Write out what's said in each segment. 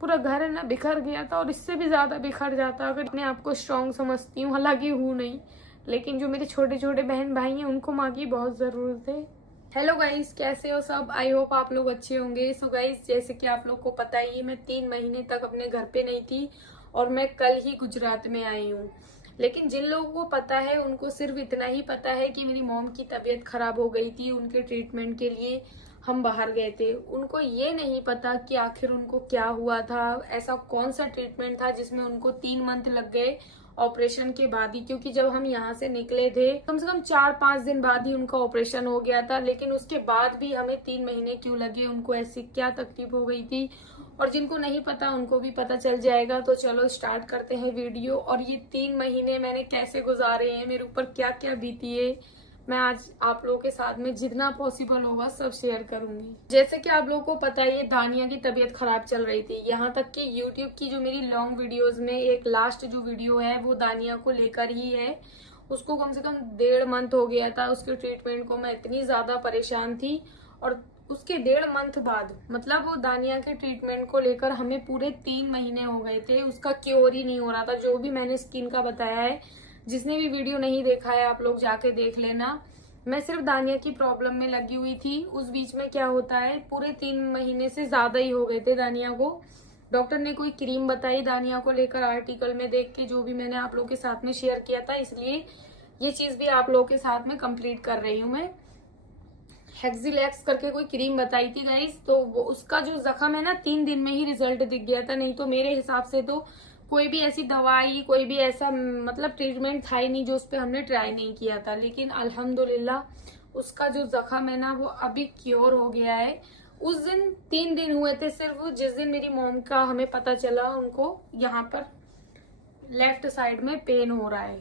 पूरा घर है ना बिखर गया था, और इससे भी ज्यादा बिखर जाता अगर अपने आप को स्ट्रांग समझती हूँ, हालांकि हूँ नहीं, लेकिन जो मेरे छोटे छोटे बहन भाई हैं उनको माँ की बहुत जरूरत है। हेलो गाइस, कैसे हो सब? आई होप आप लोग अच्छे होंगे। सो गाइस, जैसे कि आप लोग को पता ही है, मैं 3 महीने तक अपने घर पे नहीं थी और मैं कल ही गुजरात में आई हूँ। लेकिन जिन लोगों को पता है उनको सिर्फ इतना ही पता है कि मेरी मॉम की तबीयत खराब हो गई थी, उनके ट्रीटमेंट के लिए हम बाहर गए थे। उनको ये नहीं पता कि आखिर उनको क्या हुआ था, ऐसा कौन सा ट्रीटमेंट था जिसमें उनको 3 मंथ लग गए ऑपरेशन के बाद ही। क्योंकि जब हम यहाँ से निकले थे कम से कम 4-5 दिन बाद ही उनका ऑपरेशन हो गया था, लेकिन उसके बाद भी हमें 3 महीने क्यों लगे, उनको ऐसी क्या तकलीफ हो गई थी, और जिनको नहीं पता उनको भी पता चल जाएगा। तो चलो स्टार्ट करते हैं वीडियो। और ये 3 महीने मैंने कैसे गुजारे हैं, मेरे ऊपर क्या क्या बीती है, मैं आज आप लोगों के साथ में जितना पॉसिबल होगा सब शेयर करूंगी। जैसे कि आप लोगों को पता है, दानिया की तबीयत खराब चल रही थी, यहाँ तक कि यूट्यूब की जो मेरी लॉन्ग वीडियोस में एक लास्ट जो वीडियो है वो दानिया को लेकर ही है। उसको कम से कम 1.5 मंथ हो गया था उसके ट्रीटमेंट को, मैं इतनी ज्यादा परेशान थी। और उसके 1.5 मंथ बाद, मतलब वो दानिया के ट्रीटमेंट को लेकर हमें पूरे 3 महीने हो गए थे, उसका क्योर ही नहीं हो रहा था। जो भी मैंने स्किन का बताया है, जिसने भी वीडियो नहीं देखा है आप लोग जाके देख लेना। मैं सिर्फ दानिया की प्रॉब्लम में लगी हुई थी। उस बीच में क्या होता है, पूरे 3 महीने से ज्यादा ही हो गए थे दानिया को। डॉक्टर ने कोई क्रीम बताई दानिया को लेकर आर्टिकल में देख के, जो भी मैंने आप लोगों के साथ में शेयर किया था, इसलिए ये चीज भी आप लोगों के साथ में कंप्लीट कर रही हूँ मैं। हेक्सिलेक्स करके कोई क्रीम बताई थी गाइस, तो वो उसका जो जख्म है ना 3 दिन में ही रिजल्ट दिख गया था। नहीं तो मेरे हिसाब से तो कोई भी ऐसी दवाई, कोई भी ऐसा मतलब ट्रीटमेंट था ही नहीं जो उस पर हमने ट्राई नहीं किया था। लेकिन अल्हम्दुलिल्लाह उसका जो जख्म है ना वो अभी क्योर हो गया है। उस दिन 3 दिन हुए थे सिर्फ, जिस दिन मेरी मॉम का हमें पता चला उनको यहाँ पर लेफ्ट साइड में पेन हो रहा है,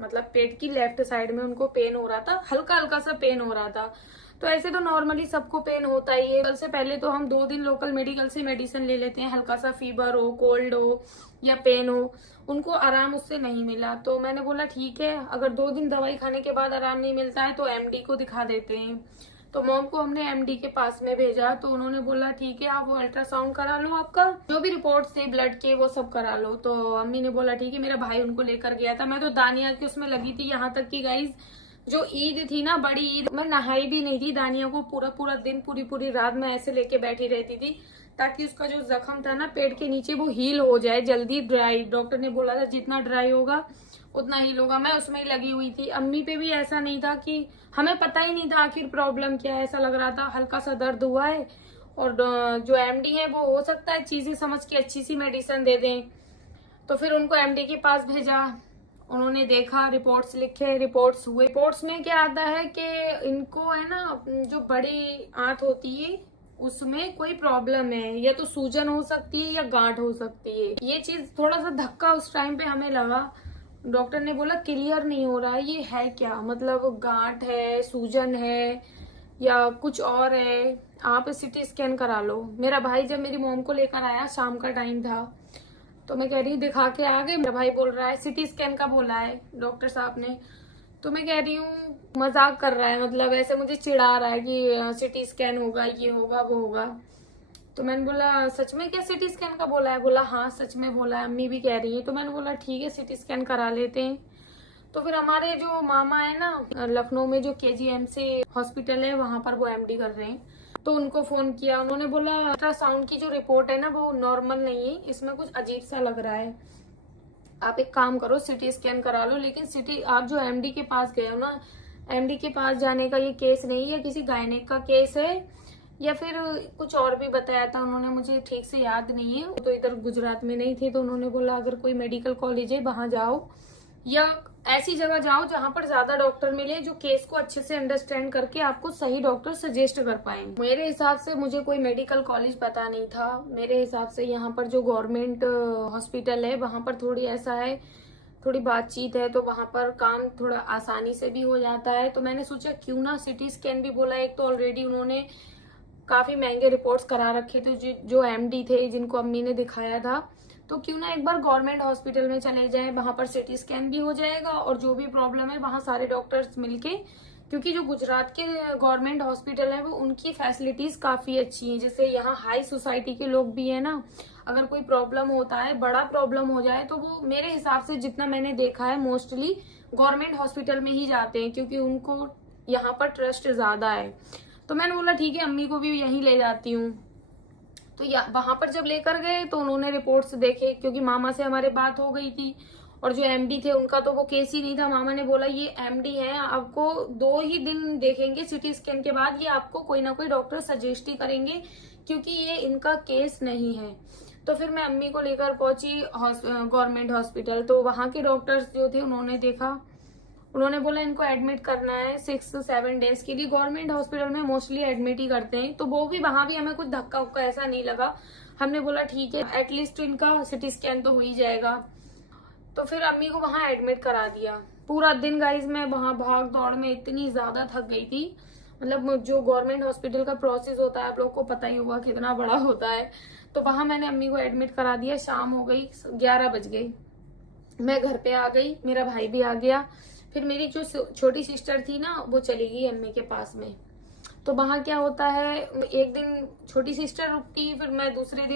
मतलब पेट की लेफ्ट साइड में उनको पेन हो रहा था, हल्का हल्का सा पेन हो रहा था। तो ऐसे तो नॉर्मली सबको पेन होता ही है। कल से पहले तो हम 2 दिन लोकल मेडिकल से मेडिसिन ले लेते हैं, हल्का सा फीवर हो, कोल्ड हो या पेन हो, उनको आराम उससे नहीं मिला। तो मैंने बोला ठीक है, अगर 2 दिन दवाई खाने के बाद आराम नहीं मिलता है तो एमडी को दिखा देते हैं। तो मॉम को हमने एमडी के पास में भेजा, तो उन्होंने बोला ठीक है आप वो अल्ट्रासाउंड करा लो, आपका जो भी रिपोर्ट थे ब्लड के वो सब करा लो। तो अम्मी ने बोला ठीक है। मेरा भाई उनको लेकर गया था, मैं तो दानिया की उसमें लगी थी। यहाँ तक कि गाइज जो ईद थी ना, बड़ी ईद, मैं नहाई भी नहीं थी। दानिया को पूरा पूरा दिन, पूरी पूरी रात मैं ऐसे लेके बैठी रहती थी ताकि उसका जो जख्म था ना पेट के नीचे वो हील हो जाए जल्दी, ड्राई। डॉक्टर ने बोला था जितना ड्राई होगा उतना हील होगा। मैं उसमें ही लगी हुई थी। अम्मी पे भी ऐसा नहीं था, कि हमें पता ही नहीं था आखिर प्रॉब्लम क्या है। ऐसा लग रहा था हल्का सा दर्द हुआ है, और जो एमडी है वो हो सकता है चीजें समझ के अच्छी सी मेडिसिन दे दें। तो फिर उनको एमडी के पास भेजा, उन्होंने देखा, रिपोर्ट्स लिखे, रिपोर्ट्स हुए। रिपोर्ट्स में क्या आता है कि इनको है ना जो बड़ी आंत होती है उसमें कोई प्रॉब्लम है, या तो सूजन हो सकती है या गांठ हो सकती है। ये चीज थोड़ा सा धक्का उस टाइम पे हमें लगा। डॉक्टर ने बोला क्लियर नहीं हो रहा है ये है क्या, मतलब गांठ है, सूजन है या कुछ और है, आप सिटी स्कैन करा लो। मेरा भाई जब मेरी मोम को लेकर आया, शाम का टाइम था, तो मैं कह रही हूँ दिखा के आ गए। मेरा भाई बोल रहा है सिटी स्कैन का बोला है डॉक्टर साहब ने। तो मैं कह रही हूँ मजाक कर रहा है, मतलब ऐसे मुझे चिढ़ा रहा है कि सिटी स्कैन होगा, ये होगा, वो होगा। तो मैंने बोला सच में क्या सिटी स्कैन का बोला है? बोला हाँ सच में बोला है, अम्मी भी कह रही है। तो मैंने बोला ठीक है सिटी स्कैन करा लेते हैं। तो फिर हमारे जो मामा है ना लखनऊ में, जो केजीएमसी हॉस्पिटल है, वहां पर वो एमडी कर रहे हैं, तो उनको फोन किया। उन्होंने बोला अल्ट्रासाउंड की जो रिपोर्ट है ना वो नॉर्मल नहीं है, इसमें कुछ अजीब सा लग रहा है, आप एक काम करो सिटी स्कैन करा लो। लेकिन सिटी, आप जो एमडी के पास गए हो ना, एमडी के पास जाने का ये केस नहीं है, किसी गायनेक का केस है, या फिर कुछ और भी बताया था उन्होंने, मुझे ठीक से याद नहीं है। तो इधर गुजरात में नहीं थे, तो उन्होंने बोला अगर कोई मेडिकल कॉलेज है वहां जाओ, या ऐसी जगह जाओ जहां पर ज्यादा डॉक्टर मिले जो केस को अच्छे से अंडरस्टैंड करके आपको सही डॉक्टर सजेस्ट कर पाए। मेरे हिसाब से मुझे कोई मेडिकल कॉलेज पता नहीं था। मेरे हिसाब से यहाँ पर जो गवर्नमेंट हॉस्पिटल है वहां पर थोड़ी ऐसा है, थोड़ी बातचीत है, तो वहां पर काम थोड़ा आसानी से भी हो जाता है। तो मैंने सोचा क्यों ना सिटी स्कैन भी बोला, एक तो ऑलरेडी उन्होंने काफी महंगे रिपोर्ट्स करा रखे थे जो एमडी थे जिनको अम्मी ने दिखाया था, तो क्यों ना एक बार गवर्नमेंट हॉस्पिटल में चले जाएं, वहां पर सिटी स्कैन भी हो जाएगा और जो भी प्रॉब्लम है वहां सारे डॉक्टर्स मिलके, क्योंकि जो गुजरात के गवर्नमेंट हॉस्पिटल है वो उनकी फैसिलिटीज काफी अच्छी हैं। जैसे यहाँ हाई सोसाइटी के लोग भी है ना, अगर कोई प्रॉब्लम होता है, बड़ा प्रॉब्लम हो जाए, तो वो मेरे हिसाब से जितना मैंने देखा है मोस्टली गवर्नमेंट हॉस्पिटल में ही जाते हैं, क्योंकि उनको यहाँ पर ट्रस्ट ज्यादा है। तो मैंने बोला ठीक है, अम्मी को भी यहीं ले जाती हूँ। तो वहां पर जब लेकर गए तो उन्होंने रिपोर्ट्स देखे, क्योंकि मामा से हमारे बात हो गई थी, और जो एमडी थे उनका तो वो केस ही नहीं था। मामा ने बोला ये एमडी है, आपको 2 ही दिन देखेंगे, सिटी स्कैन के बाद ये आपको कोई ना कोई डॉक्टर सजेस्ट ही करेंगे, क्योंकि ये इनका केस नहीं है। तो फिर मैं अम्मी को लेकर पहुंची गवर्नमेंट हॉस्पिटल। तो वहां के डॉक्टर्स जो थे उन्होंने देखा, उन्होंने बोला इनको एडमिट करना है 6 से 7 डेज के लिए। गवर्नमेंट हॉस्पिटल में मोस्टली एडमिट ही करते हैं, तो वो भी वहां भी हमें कुछ धक्का उक्का ऐसा नहीं लगा। हमने बोला ठीक है, एटलीस्ट इनका सिटी स्कैन तो हो ही जाएगा। तो फिर अम्मी को वहां एडमिट करा दिया। पूरा दिन गाइज मैं वहां भाग दौड़ में इतनी ज्यादा थक गई थी। मतलब जो गवर्नमेंट हॉस्पिटल का प्रोसेस होता है आप लोग को पता ही होगा कितना बड़ा होता है। तो वहां मैंने अम्मी को एडमिट करा दिया। शाम हो गई, 11 बज गई, मैं घर पे आ गई, मेरा भाई भी आ गया। फिर मेरी जो छोटी सिस्टर थी ना, वो चली गई अम्मी के पास में। तो वहां क्या होता है, एक दिन छोटी सिस्टर रुकती, फिर मैं दूसरे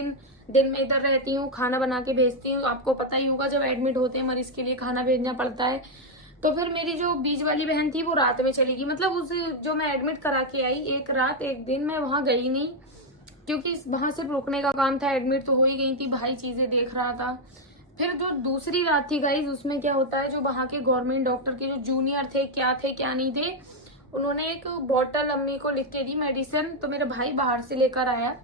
दिन में इधर रहती हूँ, खाना बना के भेजती हूँ। आपको पता ही होगा जब एडमिट होते हैं मरीज के लिए खाना भेजना पड़ता है। तो फिर मेरी जो बीच वाली बहन थी वो रात में चली गई। मतलब उस जो मैं एडमिट करा के आई, एक रात एक दिन मैं वहां गई नहीं, क्योंकि वहां सिर्फ रुकने का काम था। एडमिट तो हो ही गई थी, भाई चीजें देख रहा था। फिर जो दूसरी रात थी गाइज, उसमें क्या होता है, जो वहां के गवर्नमेंट डॉक्टर के जो जूनियर थे क्या नहीं थे, उन्होंने एक बॉटल अम्मी को लिख के दी मेडिसिन। तो मेरा भाई बाहर से लेकर आया,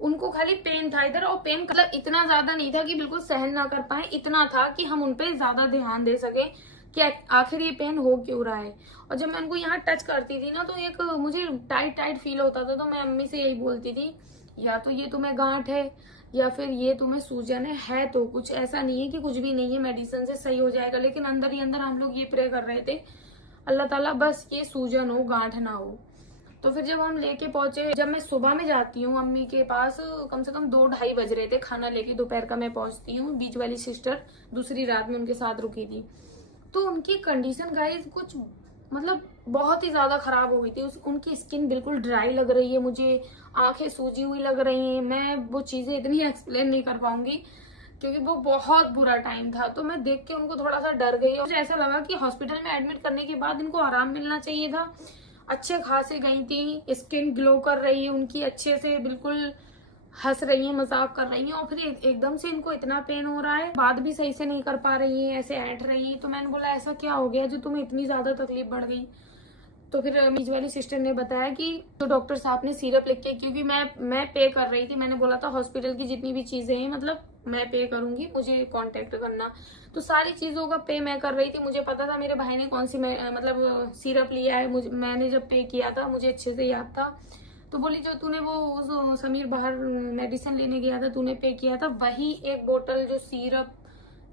उनको खाली पेन था इधर, और पेन मतलब इतना ज्यादा नहीं था कि बिल्कुल सहन ना कर पाए, इतना था कि हम उनपे ज्यादा ध्यान दे सके कि आखिर ये पेन हो क्यों रहा है। और जब मैं उनको यहाँ टच करती थी ना, तो एक मुझे टाइट फील होता था। तो मैं अम्मी से यही बोलती थी, या तो ये तुम्हें गांठ है या फिर ये तुम्हें सूजन है तो कुछ, ऐसा नहीं है कि कुछ भी नहीं है, मेडिसिन से सही हो जाएगा। लेकिन अंदर ही अंदर हम लोग ये प्रे कर रहे थे, अल्लाह ताला बस ये सूजन हो, गांठ ना हो। तो फिर जब हम लेके पहुंचे, जब मैं सुबह में जाती हूँ अम्मी के पास, कम से कम 2-2:30 बज रहे थे, खाना लेके दोपहर का मैं पहुंचती हूँ। बीच वाली सिस्टर दूसरी रात में उनके साथ रुकी थी। तो उनकी कंडीशन गाइज कुछ मतलब बहुत ही ज्यादा खराब हो गई थी। उनकी स्किन बिल्कुल ड्राई लग रही है मुझे, आंखें सूजी हुई लग रही हैं। मैं वो चीजें इतनी एक्सप्लेन नहीं कर पाऊंगी, क्योंकि वो बहुत बुरा टाइम था। तो मैं देख के उनको थोड़ा सा डर गई, और मुझे ऐसा लगा कि हॉस्पिटल में एडमिट करने के बाद इनको आराम मिलना चाहिए था। अच्छे खासे गई थी, स्किन ग्लो कर रही है उनकी, अच्छे से बिल्कुल हंस रही है, मजाक कर रही है। और फिर एकदम से इनको इतना पेन हो रहा है, बात भी सही से नहीं कर पा रही है, ऐसे ऐंठ रही है। तो मैंने बोला ऐसा क्या हो गया जो तुम्हें इतनी ज्यादा तकलीफ बढ़ गई। तो फिर बीच वाली सिस्टर ने बताया कि तो डॉक्टर साहब ने सिरप लिख के, क्योंकि मैं पे कर रही थी, मैंने बोला था हॉस्पिटल की जितनी भी चीजें हैं मतलब मैं पे करूंगी, मुझे कांटेक्ट करना। तो सारी चीजों का पे मैं कर रही थी। मुझे पता था मेरे भाई ने कौन सी मतलब सिरप लिया है, मैंने जब पे किया था मुझे अच्छे से याद था। तो बोली जो तूने वो समीर बाहर मेडिसिन लेने गया था, तूने पे किया था, वही एक बोतल जो सिरप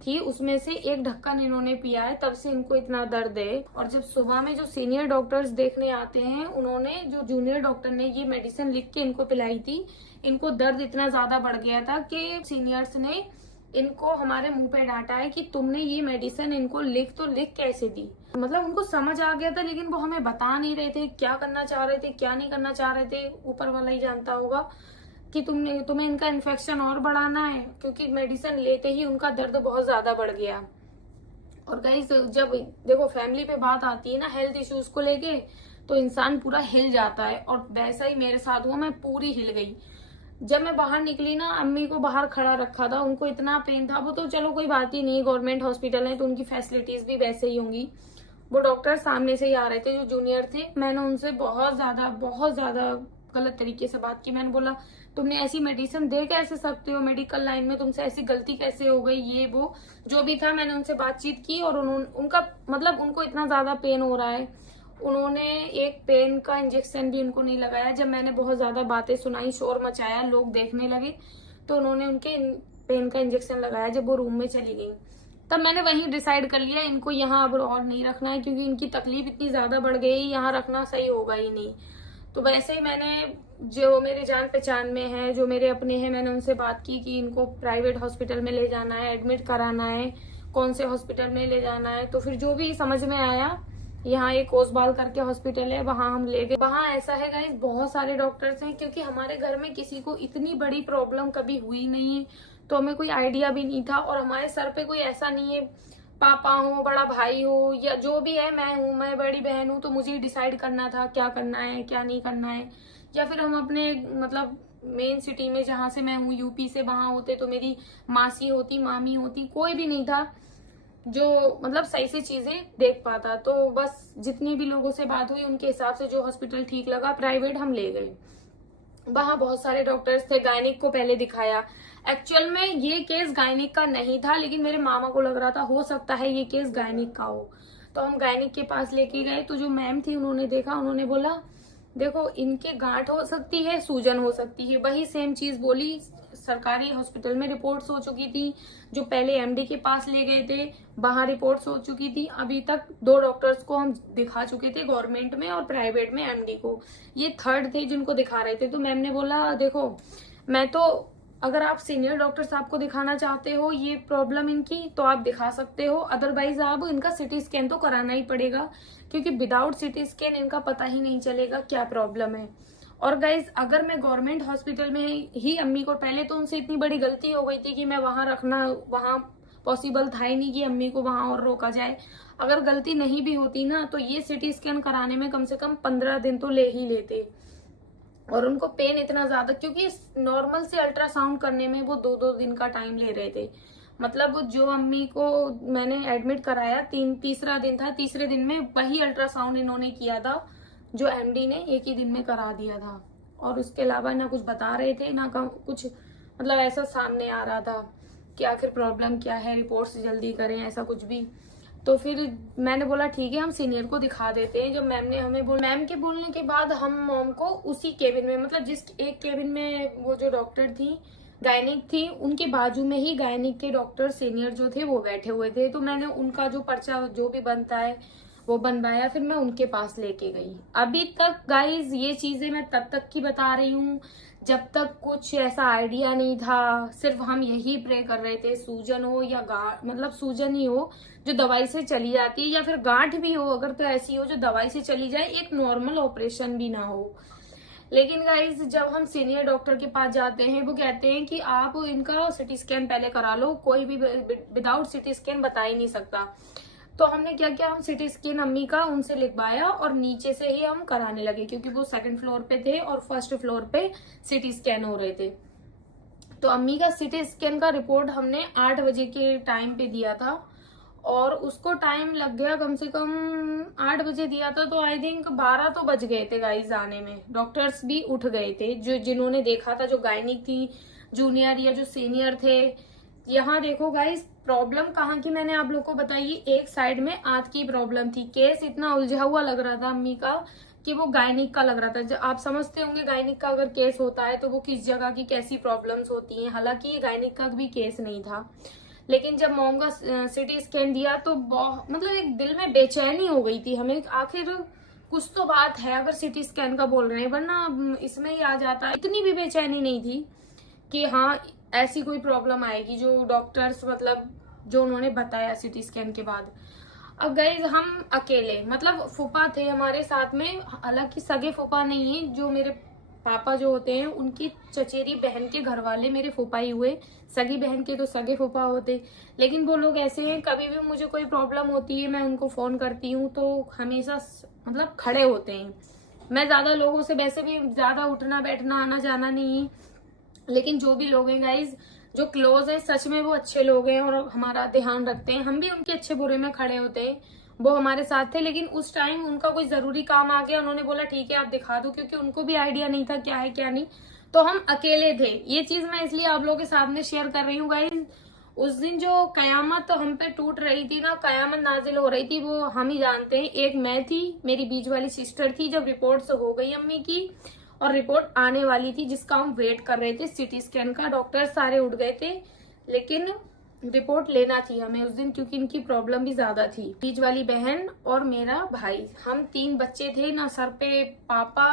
थी उसमें से एक ढक्कन इन्होंने पिया है, तब से इनको इतना दर्द है। और जब सुबह में जो सीनियर डॉक्टर्स देखने आते हैं, उन्होंने जो जूनियर डॉक्टर ने ये मेडिसिन लिख के इनको पिलाई थी, इनको दर्द इतना ज्यादा बढ़ गया था कि सीनियर्स ने इनको हमारे मुंह पे डांटा है कि तुमने ये मेडिसिन इनको लिख कैसे दी। मतलब उनको समझ आ गया था, लेकिन वो हमें बता नहीं रहे थे क्या करना चाह रहे थे, क्या नहीं करना चाह रहे थे। ऊपर वाला ही जानता होगा कि तुम्हें इनका इन्फेक्शन और बढ़ाना है, क्योंकि मेडिसिन लेते ही उनका दर्द बहुत ज्यादा बढ़ गया। और गाइस जब देखो फैमिली पे बात आती है ना हेल्थ इश्यूज को लेके, तो इंसान पूरा हिल जाता है, और वैसा ही मेरे साथ हुआ, मैं पूरी हिल गई। जब मैं बाहर निकली ना, अम्मी को बाहर खड़ा रखा था, उनको इतना पेन था। वो तो चलो कोई बात ही नहीं, गवर्नमेंट हॉस्पिटल है तो उनकी फैसिलिटीज भी वैसे ही होंगी। वो डॉक्टर सामने से ही आ रहे थे जो जूनियर थे। मैंने उनसे बहुत ज्यादा गलत तरीके से बात की। मैंने बोला तुमने ऐसी मेडिसिन दे कैसे सकते हो, मेडिकल लाइन में तुमसे ऐसी गलती कैसे हो गई, ये वो जो भी था। मैंने उनसे बातचीत की, और उनका मतलब उनको इतना ज्यादा पेन हो रहा है, उन्होंने एक पेन का इंजेक्शन भी उनको नहीं लगाया। जब मैंने बहुत ज्यादा बातें सुनाई, शोर मचाया, लोग देखने लगे, तो उन्होंने उनके पेन का इंजेक्शन लगाया। जब वो रूम में चली गई, तब मैंने वहीं डिसाइड कर लिया इनको यहाँ अब और नहीं रखना है, क्योंकि इनकी तकलीफ इतनी ज्यादा बढ़ गई, यहाँ रखना सही होगा ही नहीं। तो वैसे ही मैंने जो मेरे जान पहचान में है, जो मेरे अपने हैं, मैंने उनसे बात की कि इनको प्राइवेट हॉस्पिटल में ले जाना है, एडमिट कराना है, कौन से हॉस्पिटल में ले जाना है। तो फिर जो भी समझ में आया, यहाँ एक ओसबाल करके हॉस्पिटल है, वहां हम ले गए। वहां ऐसा है गाइस, बहुत सारे डॉक्टर्स हैं, क्योंकि हमारे घर में किसी को इतनी बड़ी प्रॉब्लम कभी हुई नहीं है। तो हमें कोई आइडिया भी नहीं था। और हमारे सर पे कोई ऐसा नहीं है, पापा हो, बड़ा भाई हो, या जो भी है, मैं हूँ, मैं बड़ी बहन हूँ, तो मुझे ही डिसाइड करना था क्या करना है क्या नहीं करना है। या फिर हम अपने मतलब मेन सिटी में जहाँ से मैं हूँ यूपी से, वहां होते तो मेरी मासी होती, मामी होती, कोई भी नहीं था जो मतलब सही से चीजें देख पाता। तो बस जितने भी लोगों से बात हुई उनके हिसाब से जो हॉस्पिटल ठीक लगा प्राइवेट हम ले गए। वहां बहुत सारे डॉक्टर्स थे, गायनिक को पहले दिखाया। एक्चुअल में ये केस गायनिक का नहीं था, लेकिन मेरे मामा को लग रहा था हो सकता है ये केस गायनिक का हो। तो हम गायनिक के पास लेके गए, तो जो मैम थी उन्होंने देखा, उन्होंने बोला देखो इनके गांठ हो सकती है, सूजन हो सकती है। वही सेम चीज बोली। सरकारी हॉस्पिटल में रिपोर्ट्स हो चुकी थी, जो पहले एमडी के पास ले गए थे वहां रिपोर्ट्स हो चुकी थी। अभी तक 2 डॉक्टर्स को हम दिखा चुके थे, गवर्नमेंट में और प्राइवेट में एमडी को। ये थर्ड थे जिनको दिखा रहे थे। तो मैम ने बोला देखो मैं तो, अगर आप सीनियर डॉक्टर साहब को दिखाना चाहते हो ये प्रॉब्लम इनकी, तो आप दिखा सकते हो, अदरवाइज आप इनका सिटी स्कैन तो कराना ही पड़ेगा, क्योंकि विदाउट सिटी स्कैन इनका पता ही नहीं चलेगा क्या प्रॉब्लम है। और गाइज अगर मैं गवर्नमेंट हॉस्पिटल में ही अम्मी को, पहले तो उनसे इतनी बड़ी गलती हो गई थी कि मैं वहां रखना, वहां पॉसिबल था ही नहीं कि अम्मी को वहां और रोका जाए। अगर गलती नहीं भी होती ना, तो ये सिटी स्कैन कराने में कम से कम 15 दिन तो ले ही लेते। और उनको पेन इतना ज्यादा, क्योंकि नॉर्मल से अल्ट्रासाउंड करने में वो 2-2 दिन का टाइम ले रहे थे। मतलब जो अम्मी को मैंने एडमिट कराया, तीसरा दिन था, तीसरे दिन में वही अल्ट्रासाउंड इन्होंने किया था जो एमडी ने एक ही दिन में करा दिया था। और उसके अलावा ना कुछ बता रहे थे ना कुछ, मतलब ऐसा सामने आ रहा था कि आखिर प्रॉब्लम क्या है, रिपोर्ट्स जल्दी करें, ऐसा कुछ भी। तो फिर मैंने बोला ठीक है हम सीनियर को दिखा देते हैं। जब मैम ने हमें मैम के बोलने के बाद हम मॉम को उसी केबिन में, मतलब जिस एक केबिन में वो जो डॉक्टर थी गायनिक थी, उनके बाजू में ही गायनिक के डॉक्टर सीनियर जो थे वो बैठे हुए थे। तो मैंने उनका जो पर्चा जो भी बनता है वो बनवाया, फिर मैं उनके पास लेके गई। अभी तक गाइज ये चीजें मैं तब तक की बता रही हूँ जब तक कुछ ऐसा आइडिया नहीं था। सिर्फ हम यही प्रे कर रहे थे सूजन हो या मतलब सूजन ही हो जो दवाई से चली जाती है, या फिर गांठ भी हो अगर तो ऐसी हो जो दवाई से चली जाए, एक नॉर्मल ऑपरेशन भी ना हो। लेकिन गाइज जब हम सीनियर डॉक्टर के पास जाते हैं वो कहते हैं कि आप इनका सिटी स्कैन पहले करा लो, कोई भी विदाउट सिटी स्कैन बता ही नहीं सकता। तो हमने क्या किया, हम सिटी स्कैन अम्मी का उनसे लिखवाया और नीचे से ही हम कराने लगे, क्योंकि वो 2nd फ्लोर पे थे और 1st फ्लोर पे सिटी स्कैन हो रहे थे। तो अम्मी का सिटी स्कैन का रिपोर्ट हमने 8 बजे के टाइम पे दिया था, और उसको टाइम लग गया कम से कम 8 बजे दिया था, तो आई थिंक 12 तो बज गए थे गाइस आने में। डॉक्टर्स भी उठ गए थे जो जिन्होंने देखा था, जो गायनिक थी, जूनियर या जो सीनियर थे। यहाँ देखो गाइस प्रॉब्लम कहाँ की मैंने आप लोग को बताई, एक साइड में आंत की प्रॉब्लम थी। केस इतना उलझा हुआ लग रहा था अम्मी का कि वो गायनिक का लग रहा था। जब आप समझते होंगे गायनिक का अगर केस होता है तो वो किस जगह की कैसी प्रॉब्लम्स होती हैं। हालांकि गायनिक का भी केस नहीं था, लेकिन जब मॉम का सिटी स्कैन दिया तो मतलब एक दिल में बेचैनी हो गई थी हमें, आखिर कुछ तो बात है अगर सिटी स्कैन का बोल रहे हैं, वरना इसमें ही आ जाता। इतनी भी बेचैनी नहीं थी कि हाँ ऐसी कोई प्रॉब्लम आएगी जो डॉक्टर्स मतलब जो उन्होंने बताया सिटी स्कैन के बाद। अब गाइस हम अकेले, मतलब फूफा थे हमारे साथ में, हालांकि सगे फूफा नहीं है, जो मेरे पापा जो होते हैं उनकी चचेरी बहन के घर वाले मेरे फूफा ही हुए। सगी बहन के तो सगे फूफा होते, लेकिन वो लोग ऐसे हैं कभी भी मुझे कोई प्रॉब्लम होती है मैं उनको फोन करती हूँ तो हमेशा मतलब खड़े होते हैं। मैं ज्यादा लोगों से वैसे भी ज्यादा उठना बैठना आना जाना नहीं, लेकिन जो भी लोग हैं गाइज जो क्लोज है सच में वो अच्छे लोग हैं और हमारा ध्यान रखते हैं। हम भी उनके अच्छे बुरे में खड़े होते हैं, वो हमारे साथ थे। लेकिन उस टाइम उनका कोई जरूरी काम आ गया, उन्होंने बोला ठीक है आप दिखा दो, क्योंकि उनको भी आइडिया नहीं था क्या है क्या नहीं। तो हम अकेले थे। ये चीज मैं इसलिए आप लोगों के सामने शेयर कर रही हूँ गाइज। उस दिन जो कयामत हम पे टूट रही थी ना, कयामत नाजिल हो रही थी, वो हम ही जानते हैं। एक मैं थी, मेरी बीच वाली सिस्टर थी। जब रिपोर्ट्स हो गई अम्मी की और रिपोर्ट आने वाली थी जिसका हम वेट कर रहे थे सिटी स्कैन का, डॉक्टर सारे उठ गए थे, लेकिन रिपोर्ट लेना थी हमें उस दिन क्योंकि इनकी प्रॉब्लम भी ज्यादा थी। बीच वाली बहन और मेरा भाई, हम 3 बच्चे थे। ना सर पे पापा,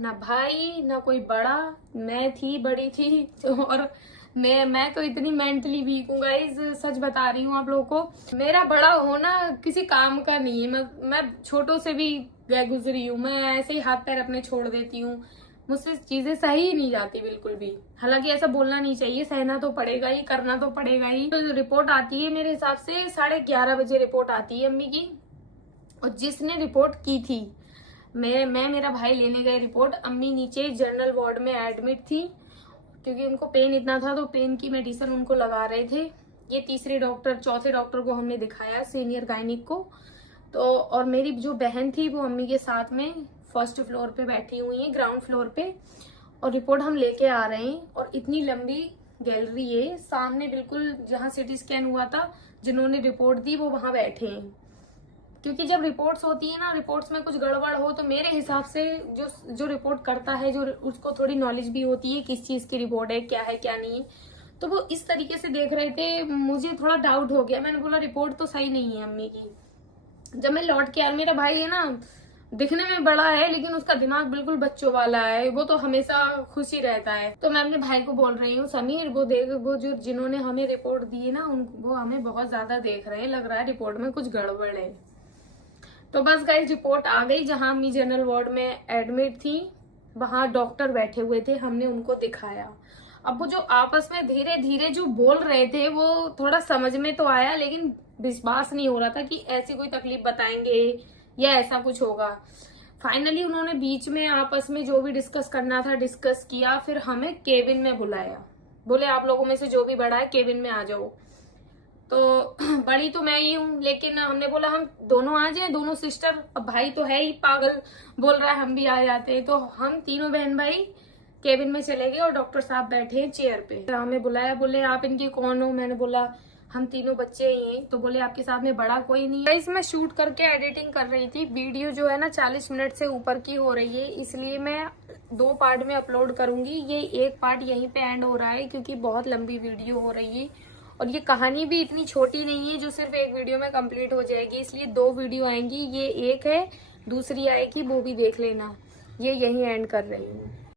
ना भाई, ना कोई बड़ा। मैं थी बड़ी थी और मैं तो इतनी मेंटली वीक हूँ गाइज, सच बता रही हूँ आप लोगों को। मेरा बड़ा होना किसी काम का नहीं है। मैं छोटों से भी गए गुजरी हूँ। मैं ऐसे ही हाथ पैर अपने छोड़ देती हूँ, मुझसे चीजें सही ही नहीं जाती बिल्कुल भी। हालांकि ऐसा बोलना नहीं चाहिए, सहना तो पड़ेगा ही, करना तो पड़ेगा ही। तो रिपोर्ट आती है मेरे हिसाब से 11:30 बजे रिपोर्ट आती है अम्मी की। और जिसने रिपोर्ट की थी, मैं मेरा भाई लेने गए रिपोर्ट। अम्मी नीचे जनरल वार्ड में एडमिट थी क्योंकि उनको पेन इतना था, तो पेन की मेडिसिन उनको लगा रहे थे। ये चौथे डॉक्टर को हमने दिखाया, सीनियर गायनिक को। तो और मेरी जो बहन थी वो अम्मी के साथ में फर्स्ट फ्लोर पे बैठी हुई है, ग्राउंड फ्लोर पे। और रिपोर्ट हम लेके आ रहे हैं। और इतनी लंबी गैलरी है सामने, बिल्कुल जहाँ सिटी स्कैन हुआ था, जिन्होंने रिपोर्ट दी वो वहां बैठे हैं। क्योंकि जब रिपोर्ट्स होती है ना, रिपोर्ट्स में कुछ गड़बड़ हो तो मेरे हिसाब से जो रिपोर्ट करता है, जो उसको थोड़ी नॉलेज भी होती है किस चीज की रिपोर्ट है क्या नहीं। तो वो इस तरीके से देख रहे थे, मुझे थोड़ा डाउट हो गया। मैंने बोला रिपोर्ट तो सही नहीं है अम्मी की। जब मैं लौट के मेरा भाई है ना, दिखने में बड़ा है लेकिन उसका दिमाग बिल्कुल बच्चों वाला है, वो तो हमेशा खुश ही रहता है। तो मैं अपने भाई को बोल रही हूँ, समीर वो देख, वो जो जिन्होंने हमें रिपोर्ट दी है ना, वो हमें बहुत ज्यादा देख रहे हैं, लग रहा है रिपोर्ट में कुछ गड़बड़ है। तो बस गाइस रिपोर्ट आ गई। जहां अम्मी जनरल वार्ड में एडमिट थी वहां डॉक्टर बैठे हुए थे, हमने उनको दिखाया। अब वो जो आपस में धीरे धीरे जो बोल रहे थे वो थोड़ा समझ में तो आया, लेकिन विश्वास नहीं हो रहा था कि ऐसी कोई तकलीफ बताएंगे या ऐसा कुछ होगा। फाइनली उन्होंने बीच में आपस में जो भी डिस्कस करना था डिस्कस किया, फिर हमें केबिन में बुलाया। बोले आप लोगों में से जो भी बड़ा है केबिन में आ जाओ। तो बड़ी तो मैं ही हूँ, लेकिन हमने बोला हम दोनों आ जाए, दोनों सिस्टर। अब भाई तो है ही पागल, बोल रहा है हम भी आ जाते। तो हम तीनों बहन भाई केबिन में चले गए और डॉक्टर साहब बैठे हैं चेयर पे। हमें बुलाया, बोले आप इनकी कौन हो? मैंने बोला हम तीनों बच्चे ही हैं। तो बोले आपके साथ में बड़ा कोई नहीं है। इसमें शूट करके एडिटिंग कर रही थी। वीडियो जो है ना 40 मिनट से ऊपर की हो रही है, इसलिए मैं 2 पार्ट में अपलोड करूंगी। ये एक पार्ट यहीं पे एंड हो रहा है क्योंकि बहुत लंबी वीडियो हो रही है और ये कहानी भी इतनी छोटी नहीं है जो सिर्फ एक वीडियो में कंप्लीट हो जाएगी। इसलिए 2 वीडियो आएंगी, ये एक है, दूसरी आएगी वो भी देख लेना। ये यहीं एंड कर रही हूँ।